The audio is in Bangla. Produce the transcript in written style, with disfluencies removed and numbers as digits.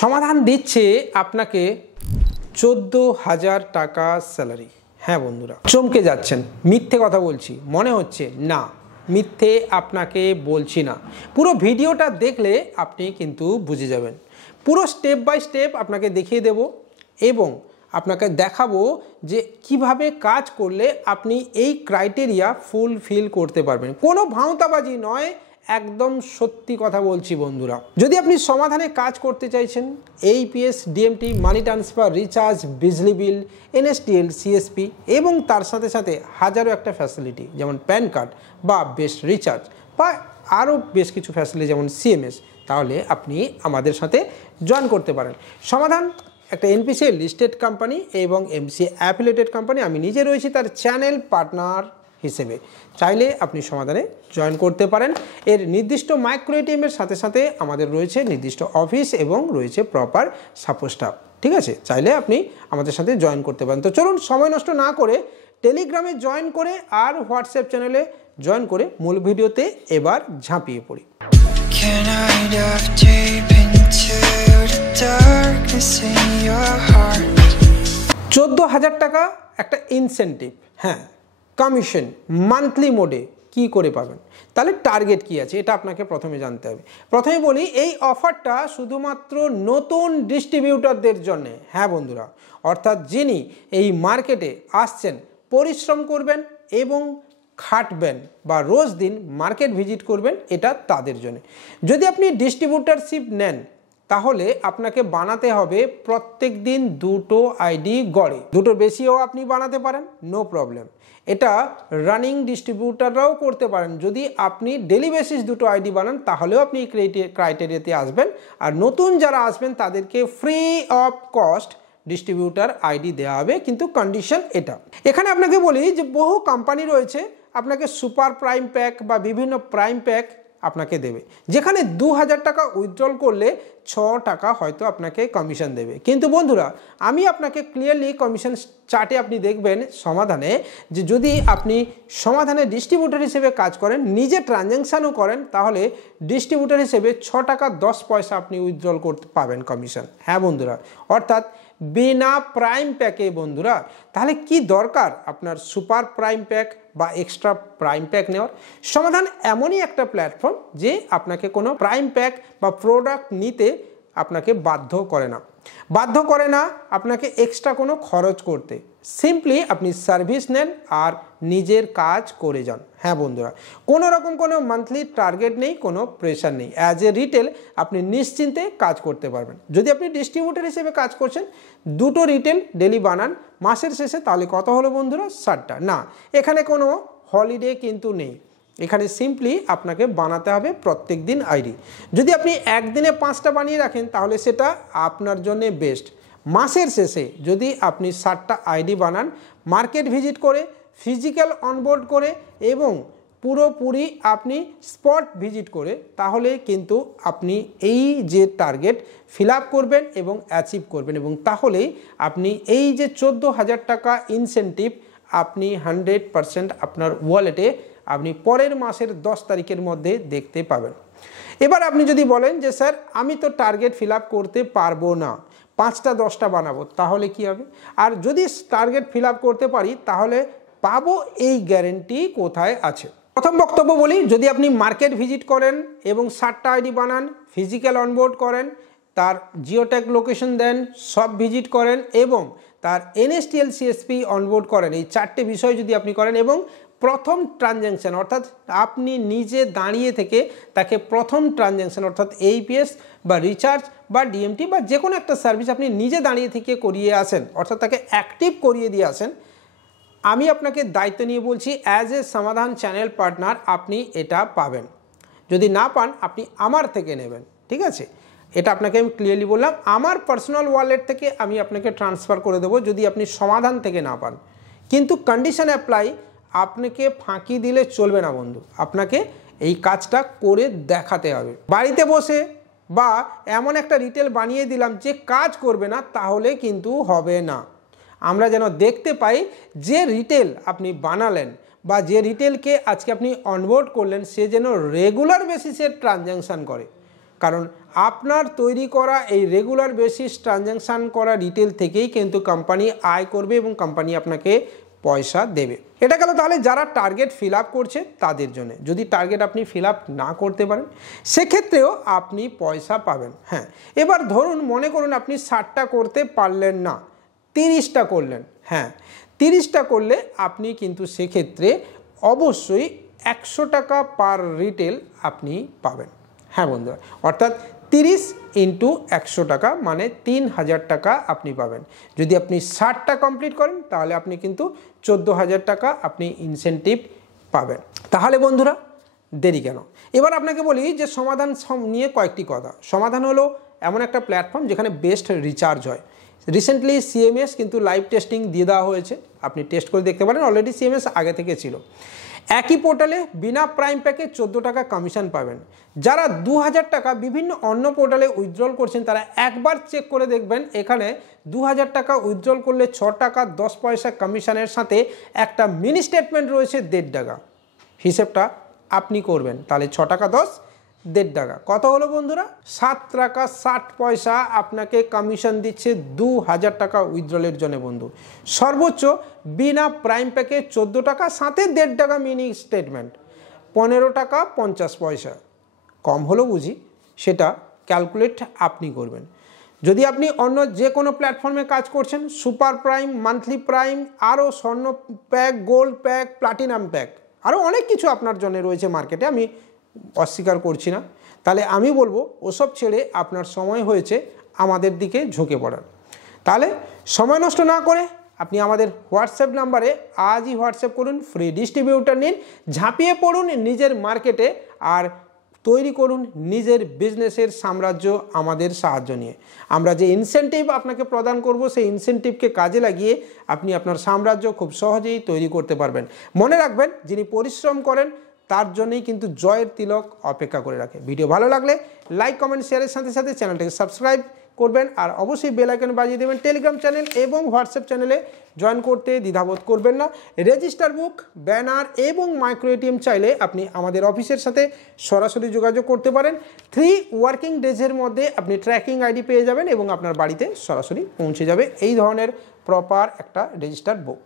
সমাধান দিচ্ছে আপনাকে 14,000 টাকা স্যালারি। হ্যাঁ বন্ধুরা, চমকে যাচ্ছেন, মিথ্যে কথা বলছি মনে হচ্ছে না, মিথ্যে আপনাকে বলছি না। পুরো ভিডিওটা দেখলে আপনি কিন্তু বুঝে যাবেন। পুরো স্টেপ বাই স্টেপ আপনাকে দেখিয়ে দেব এবং আপনাকে দেখাবো যে কিভাবে কাজ করলে আপনি এই ক্রাইটেরিয়া ফুলফিল করতে পারবেন। কোনো ভাঁওতাবাজি নয়, একদম সত্যি কথা বলছি বন্ধুরা। যদি আপনি সমাধানে কাজ করতে চাইছেন, AEPS, DMT, money transfer, recharge, বিজলি বিল, এনএসটিএল, সিএসপি এবং তার সাথে সাথে হাজারো একটা ফ্যাসিলিটি যেমন প্যান কার্ড বা বেস্ট রিচার্জ বা আরও বেশ কিছু ফ্যাসিলিটি যেমন সিএমএস, তাহলে আপনি আমাদের সাথে জয়েন করতে পারেন। সমাধান একটা এনপিসিআই লিস্টেড কোম্পানি এবং এমসিএ অ্যাফিলিয়েটেড কোম্পানি। আমি নিজে রয়েছি তার চ্যানেল পার্টনার হিসেবে। চাইলে আপনি সমাধানে জয়েন করতে পারেন। এর নির্দিষ্ট মাইক্রো এটিএমের সাথে সাথে আমাদের রয়েছে নির্দিষ্ট অফিস এবং রয়েছে প্রপার সাপোর্ট স্টাফ। ঠিক আছে, চাইলে আপনি আমাদের সাথে জয়েন করতে পারেন। তো চলুন সময় নষ্ট না করে টেলিগ্রামে জয়েন করে আর হোয়াটসঅ্যাপ চ্যানেলে জয়েন করে মূল ভিডিওতে এবার ঝাঁপিয়ে পড়ি। 14,000 টাকা একটা ইনসেন্টিভ, হ্যাঁ কমিশন মান্থলি মোডে কি করে পাবেন, তাহলে টার্গেট কি আছে এটা আপনাকে প্রথমে জানতে হবে। প্রথমে বলি, এই অফারটা শুধুমাত্র নতুন ডিস্ট্রিবিউটরদের জন্য। হ্যাঁ বন্ধুরা, অর্থাৎ যিনি এই মার্কেটে আসছেন, পরিশ্রম করবেন এবং খাটবেন বা রোজ দিন মার্কেট ভিজিট করবেন, এটা তাদের জন্য। যদি আপনি ডিস্ট্রিবিউটারশিপ নেন তাহলে আপনাকে বানাতে হবে প্রত্যেক দিন 2টো আইডি গড়ে, 2টোর বেশিও আপনি বানাতে পারেন, নো প্রবলেম। এটা রানিং ডিস্ট্রিবিউটাররাও করতে পারেন। যদি আপনি ডেলি বেসিস 2টো আইডি বানান তাহলেও আপনি ক্রাইটেরিয়াতে আসবেন। আর নতুন যারা আসবেন তাদেরকে free of cost distributor ID দেওয়া হবে, কিন্তু কন্ডিশন এটা। এখানে আপনাকে বলি যে বহু কোম্পানি রয়েছে আপনাকে সুপার প্রাইম প্যাক বা বিভিন্ন প্রাইম প্যাক আপনাকে দেবে, যেখানে 2,000 টাকা উইথড্রল করলে 6 টাকা হয়তো আপনাকে কমিশন দেবে। কিন্তু বন্ধুরা, আমি আপনাকে ক্লিয়ারলি কমিশন চার্টে আপনি দেখবেন সমাধানে যে যদি আপনি সমাধানে ডিস্ট্রিবিউটর হিসেবে কাজ করেন, নিজে ট্রানজ্যাকশানও করেন, তাহলে ডিস্ট্রিবিউটর হিসেবে 6 টাকা 10 পয়সা আপনি উইথড্রল করতে পাবেন কমিশন। হ্যাঁ বন্ধুরা, অর্থাৎ বিনা প্রাইম প্যাকে। বন্ধুরা, তাহলে কি দরকার আপনার সুপার প্রাইম প্যাক বা এক্সট্রা প্রাইম প্যাক নেওয়ার? সমাধান এমনই একটা প্ল্যাটফর্ম যে আপনাকে কোনো প্রাইম প্যাক বা প্রোডাক্ট নিতে আপনাকে বাধ্য করে না আপনাকে এক্সট্রা কোনো খরচ করতে। সিম্পলি আপনি সার্ভিস নেন আর নিজের কাজ করে যান। হ্যাঁ বন্ধুরা, কোনো রকম কোনো মান্থলি টার্গেট নেই, কোনো প্রেশার নেই। অ্যাজ এ রিটেল আপনি নিশ্চিন্তে কাজ করতে পারবেন। যদি আপনি ডিস্ট্রিবিউটর হিসেবে কাজ করছেন, 2টো রিটেল ডেলি বানান মাসের শেষে, তাহলে কত হলো বন্ধুরা? 60টা। না, এখানে কোনো হলিডে কিন্তু নেই, এখানে সিম্পলি আপনাকে বানাতে হবে প্রত্যেক দিন আইডি। যদি আপনি একদিনে 5টা বানিয়ে রাখেন তাহলে সেটা আপনার জন্য বেস্ট। মাসের শেষে যদি আপনি 60টা আইডি বানান, মার্কেট ভিজিট করে, ফিজিক্যাল অনবোর্ড করে এবং পুরোপুরি আপনি স্পট ভিজিট করে, তাহলে কিন্তু আপনি এই যে টার্গেট ফিল আপ করবেন এবং অ্যাচিভ করবেন, এবং তাহলেই আপনি এই যে 14,000 টাকা ইনসেন্টিভ আপনি 100% আপনার ওয়ালেটে আপনি পরের মাসের 10 তারিখের মধ্যে দেখতে পাবেন। এবার আপনি যদি বলেন যে স্যার আমি তো টার্গেট ফিল আপ করতে পারবো না, 5টা 10টা বানাবো, তাহলে কি হবে? আর যদি টার্গেট ফিল আপ করতে পারি তাহলে পাবো, এই গ্যারেন্টি কোথায় আছে? প্রথম বক্তব্য বলি, যদি আপনি মার্কেট ভিজিট করেন এবং 60টা আইডি বানান, ফিজিক্যাল অনবোর্ড করেন, তার জিওট্যাগ লোকেশন দেন, সব ভিজিট করেন এবং তার এনএসটিএল সিএসপি অনবোর্ড করেন, এই 4টে বিষয় যদি আপনি করেন এবং প্রথম ট্রানজ্যাকশান অর্থাৎ আপনি নিজে দাঁড়িয়ে থেকে তাকে প্রথম ট্রানজ্যাকশান অর্থাৎ এইপিএস বা রিচার্জ বা ডিএমটি বা যে কোনো একটা সার্ভিস আপনি নিজে দাঁড়িয়ে থেকে করিয়ে আসেন, অর্থাৎ তাকে অ্যাক্টিভ করিয়ে দিয়ে আসেন, আমি আপনাকে দায়িত্ব নিয়ে বলছি অ্যাজ এ সমাধান চ্যানেল পার্টনার আপনি এটা পাবেন। যদি না পান আপনি আমার থেকে নেবেন, ঠিক আছে? এটা আপনাকে আমি ক্লিয়ারলি বললাম, আমার পার্সোনাল ওয়ালেট থেকে আমি আপনাকে ট্রান্সফার করে দেবো যদি আপনি সমাধান থেকে না পান। কিন্তু কন্ডিশন অ্যাপ্লাই, আপনাকে ফাঁকি দিলে চলবে না বন্ধু, আপনাকে এই কাজটা করে দেখাতে হবে। বাড়িতে বসে বা এমন একটা রিটেল বানিয়ে দিলাম যে কাজ করবে না, তাহলে কিন্তু হবে না। আমরা যেন দেখতে পাই যে রিটেল আপনি বানালেন বা যে রিটেলকে আজকে আপনি অনবোর্ড করলেন, সে যেন রেগুলার বেসিসে ট্রানজ্যাকশান করে। কারণ আপনার তৈরি করা এই রেগুলার বেসিস ট্রানজ্যাকশান করা রিটেল থেকেই কিন্তু কোম্পানি আয় করবে এবং কোম্পানি আপনাকে পয়সা দেবে। এটা গেল তাহলে যারা টার্গেট ফিল আপ করছে তাদের জন্য। যদি টার্গেট আপনি ফিল আপ না করতে পারেন সেক্ষেত্রেও আপনি পয়সা পাবেন। হ্যাঁ, এবার ধরুন মনে করুন আপনি 60টা করতে পারলেন না, 30টা করলেন। হ্যাঁ, 30টা করলে আপনি কিন্তু সেক্ষেত্রে অবশ্যই 100 টাকা পার রিটেল আপনি পাবেন। হ্যাঁ বন্ধুরা, অর্থাৎ 30 ইন্টু 100 টাকা মানে 3000 টাকা আপনি পাবেন। যদি আপনি 60টা কমপ্লিট করেন তাহলে আপনি কিন্তু 14,000 টাকা আপনি ইনসেন্টিভ পাবেন। তাহলে বন্ধুরা দেরি কেন? এবার আপনাকে বলি যে সমাধান নিয়ে কয়েকটি কথা। সমাধান হলো এমন একটা প্ল্যাটফর্ম যেখানে বেস্ট রিচার্জ হয়। রিসেন্টলি সিএমএস কিন্তু লাইভ টেস্টিং দিয়ে দেওয়া হয়েছে, আপনি টেস্ট করে দেখতে পারেন। অলরেডি সিএমএস আগে থেকে ছিল। একই পোর্টালে বিনা প্রাইম প্যাকে 14 টাকা কমিশন পাবেন। যারা 2000 টাকা বিভিন্ন অন্য পোর্টালে উইথড্রল করছেন তারা একবার চেক করে দেখবেন, এখানে 2000 টাকা উইথড্রল করলে 6 টাকা 10 পয়সা কমিশনের সাথে একটা মিনি স্টেটমেন্ট রয়েছে 1.5 টাকা। হিসেবটা আপনি করবেন, তাহলে 6 টাকা 10, 1.5 টাকা কত হলো বন্ধুরা? 7 টাকা 60 পয়সা আপনাকে কমিশন দিচ্ছে 2000 টাকা উইথড্রলের জন্য বন্ধু। সর্বোচ্চ বিনা প্রাইম প্যাকে 14 টাকা, সাথে 1.5 টাকা মিনি স্টেটমেন্ট, 15 টাকা 50 পয়সা। কম হলো বুঝি, সেটা ক্যালকুলেট আপনি করবেন। যদি আপনি অন্য যে কোনো প্ল্যাটফর্মে কাজ করছেন, সুপার প্রাইম, মান্থলি প্রাইম, আরও স্বর্ণ pack, gold pack, platinum pack, আরও অনেক কিছু আপনার জন্য রয়েছে মার্কেটে, আমি অস্বীকার করছি না। তাহলে আমি বলবো ওসব ছেড়ে আপনার সময় হয়েছে আমাদের দিকে ঝুঁকে পড়ার। তাহলে সময় নষ্ট না করে আপনি আমাদের হোয়াটসঅ্যাপ নাম্বারে আজই হোয়াটসঅ্যাপ করুন, ফ্রি ডিস্ট্রিবিউটার নিন, ঝাঁপিয়ে পড়ুন নিজের মার্কেটে আর তৈরি করুন নিজের বিজনেসের সাম্রাজ্য আমাদের সাহায্য নিয়ে। আমরা যে ইনসেন্টিভ আপনাকে প্রদান করব সেই ইনসেন্টিভকে কাজে লাগিয়ে আপনি আপনার সাম্রাজ্য খুব সহজেই তৈরি করতে পারবেন। মনে রাখবেন, যিনি পরিশ্রম করেন তার জন্যই কিন্তু জয়ের তিলক অপেক্ষা করে রাখে। ভিডিও ভালো লাগলে লাইক, কমেন্ট, শেয়ারের সাথে সাথে চ্যানেলটাকে সাবস্ক্রাইব করবেন আর অবশ্যই বেল আইকন বাজিয়ে দেবেন। টেলিগ্রাম চ্যানেল এবং হোয়াটসঅ্যাপ চ্যানেলে জয়েন করতে দ্বিধাবোধ করবেন না। রেজিস্টার বুক, ব্যানার এবং মাইক্রো এটিএম চাইলে আপনি আমাদের অফিসের সাথে সরাসরি যোগাযোগ করতে পারেন। 3 ওয়ার্কিং ডেজের মধ্যে আপনি ট্র্যাকিং আইডি পেয়ে যাবেন এবং আপনার বাড়িতে সরাসরি পৌঁছে যাবে এই ধরনের প্রপার একটা রেজিস্টার বুক।